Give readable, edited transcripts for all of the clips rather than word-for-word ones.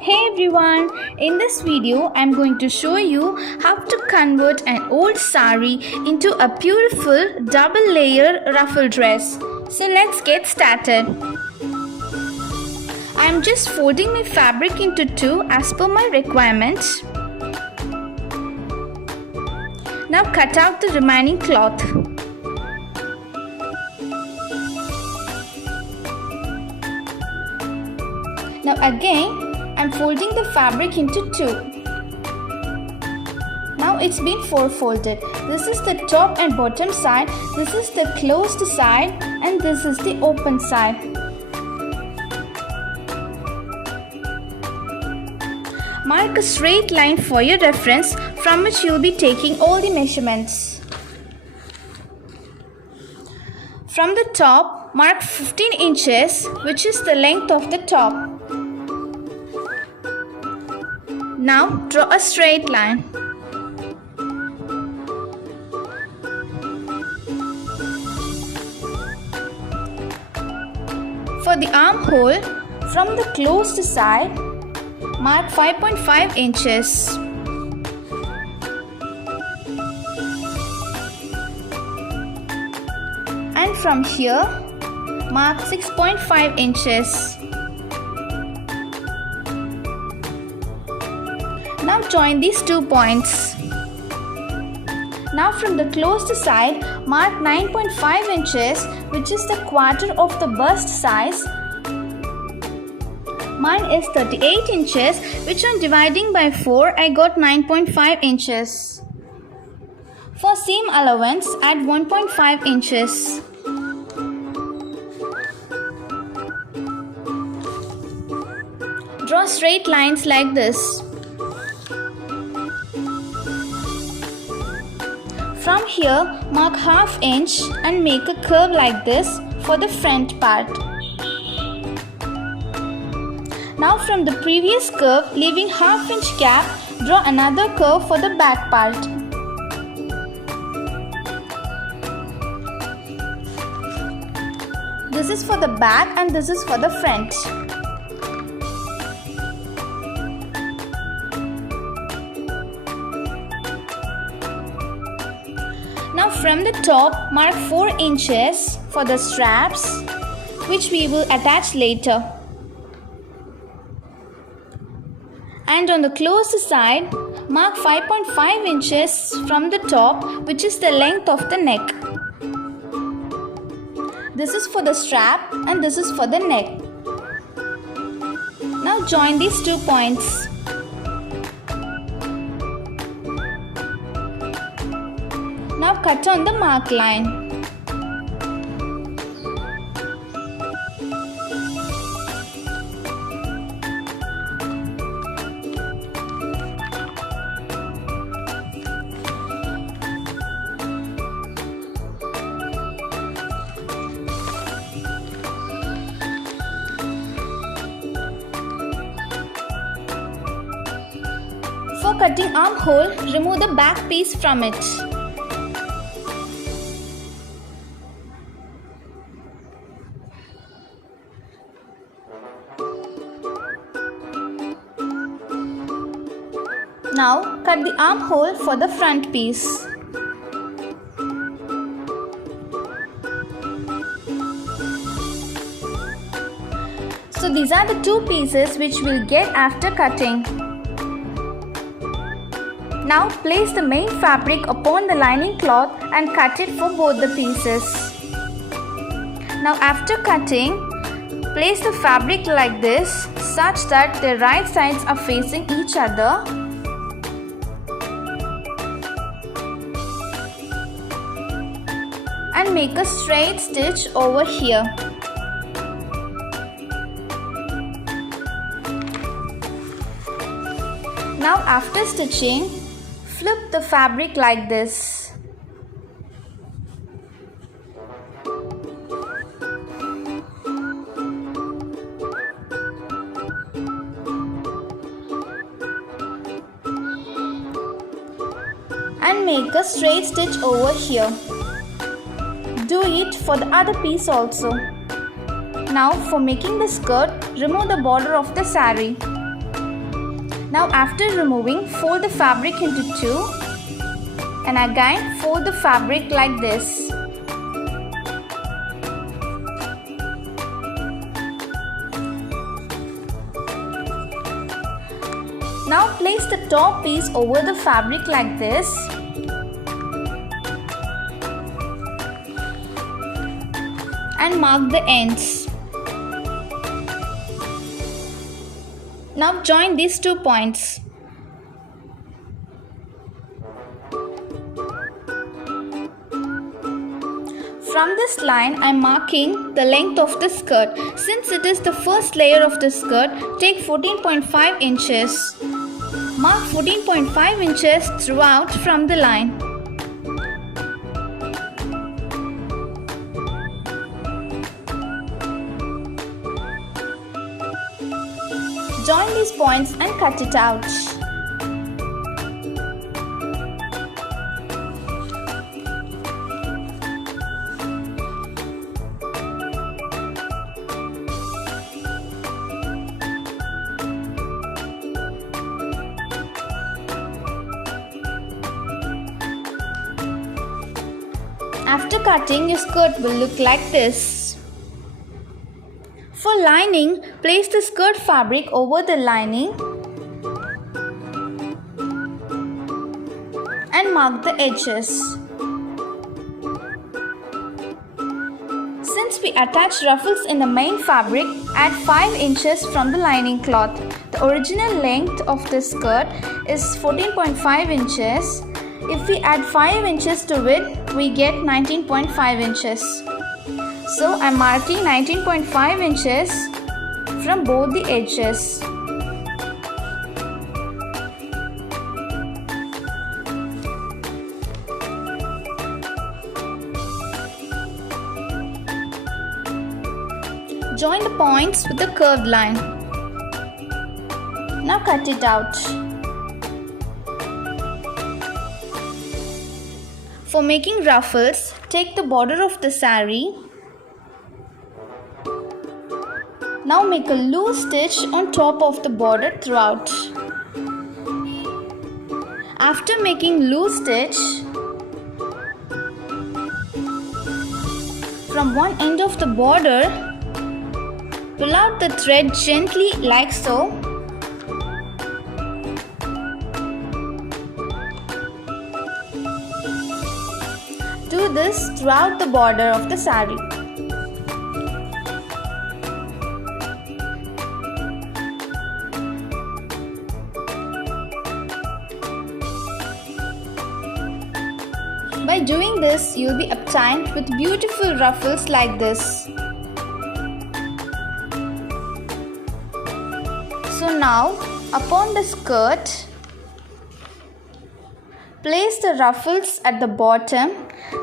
Hey everyone, in this video I'm going to show you how to convert an old saree into a beautiful double layer ruffle dress. So let's get started. I'm just folding my fabric into two as per my requirements. Now cut out the remaining cloth. Now again, I'm folding the fabric into two. Now it's been four-folded. This is the top and bottom side, this is the closed side, and this is the open side. Mark a straight line for your reference from which you'll be taking all the measurements. From the top, mark 15 inches, which is the length of the top. Now draw a straight line. For the armhole, from the closed side, mark 5.5 inches. And from here, mark 6.5 inches. Now join these 2 points. Now from the closed side, mark 9.5 inches, which is the quarter of the bust size. Mine is 38 inches, which on dividing by 4, I got 9.5 inches. For seam allowance, add 1.5 inches. Draw straight lines like this. From here, mark ½ inch and make a curve like this for the front part. Now from the previous curve, leaving ½ inch gap, draw another curve for the back part. This is for the back and this is for the front. Now from the top, mark 4 inches for the straps, which we will attach later. And on the closed side, mark 5.5 inches from the top, which is the length of the neck. This is for the strap and this is for the neck. Now join these 2 points. Now cut on the mark line. For cutting armhole, remove the back piece from it. Now cut the armhole for the front piece. So these are the 2 pieces which we'll get after cutting. Now place the main fabric upon the lining cloth and cut it for both the pieces. Now after cutting, place the fabric like this such that the right sides are facing each other. And make a straight stitch over here. Now after stitching, flip the fabric like this. And make a straight stitch over here. Do it for the other piece also. Now for making the skirt, remove the border of the saree. Now after removing, fold the fabric into two and again fold the fabric like this. Now place the top piece over the fabric like this. And mark the ends. Now join these 2 points. From this line, I am marking the length of the skirt. Since it is the first layer of the skirt, take 14.5 inches. Mark 14.5 inches throughout from the line. Join these points and cut it out. After cutting, your skirt will look like this. For lining, place the skirt fabric over the lining and mark the edges. Since we attach ruffles in the main fabric, add 5 inches from the lining cloth. The original length of the skirt is 14.5 inches. If we add 5 inches to it, we get 19.5 inches. So I am marking 19.5 inches from both the edges. Join the points with the curved line. Now cut it out. For making ruffles, take the border of the saree. Now make a loose stitch on top of the border throughout. After making loose stitch, from one end of the border, pull out the thread gently like so. Do this throughout the border of the saree. By doing this, you will be obtained with beautiful ruffles like this. So now, upon the skirt, place the ruffles at the bottom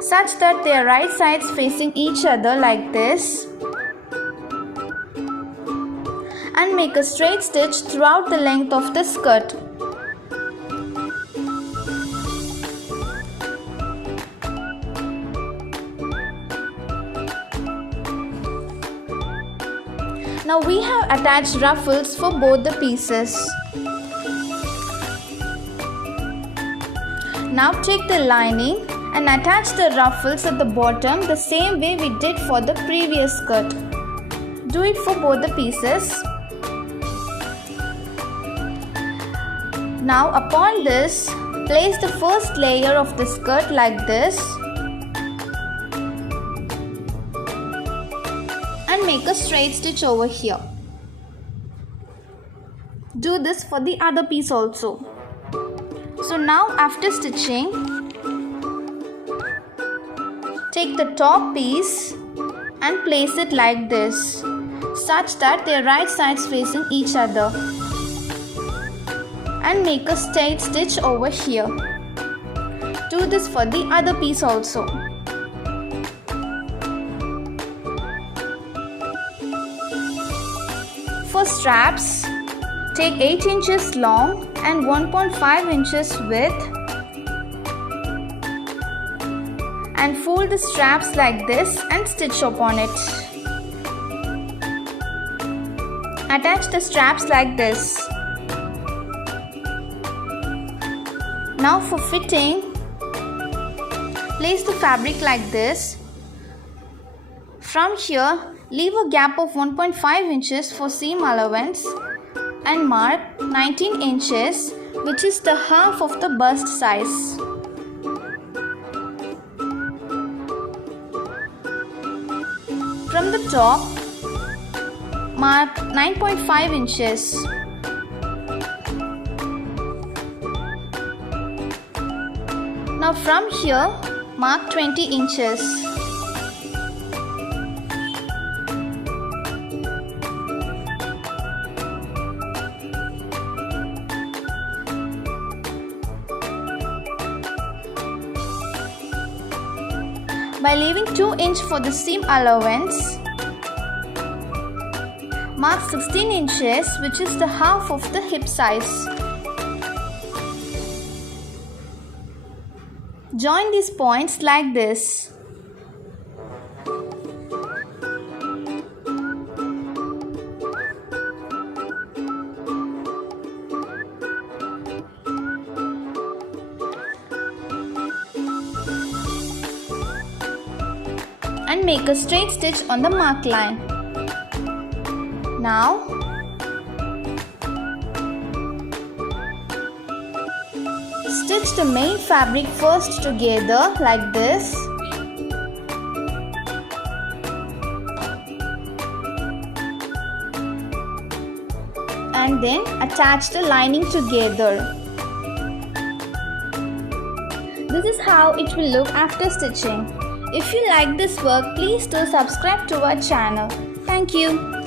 such that they are right sides facing each other like this, and make a straight stitch throughout the length of the skirt. Now we have attached ruffles for both the pieces. Now take the lining and attach the ruffles at the bottom the same way we did for the previous skirt. Do it for both the pieces. Now upon this, place the first layer of the skirt like this and make a straight stitch over here. Do this for the other piece also. So now after stitching, take the top piece and place it like this, such that they are right sides facing each other, and make a straight stitch over here. Do this for the other piece also. For straps, take 8 inches long and 1.5 inches width and fold the straps like this and stitch upon it. Attach the straps like this. Now for fitting, place the fabric like this. From here, leave a gap of 1.5 inches for seam allowance and mark 19 inches, which is the half of the bust size. From the top, mark 9.5 inches. Now from here, mark 20 inches. By leaving 2 inches for the seam allowance, mark 16 inches, which is the half of the hip size. Join these points like this. And make a straight stitch on the mark line. Now, stitch the main fabric first together like this. And then attach the lining together. This is how it will look after stitching. If you like this work, please do subscribe to our channel. Thank you.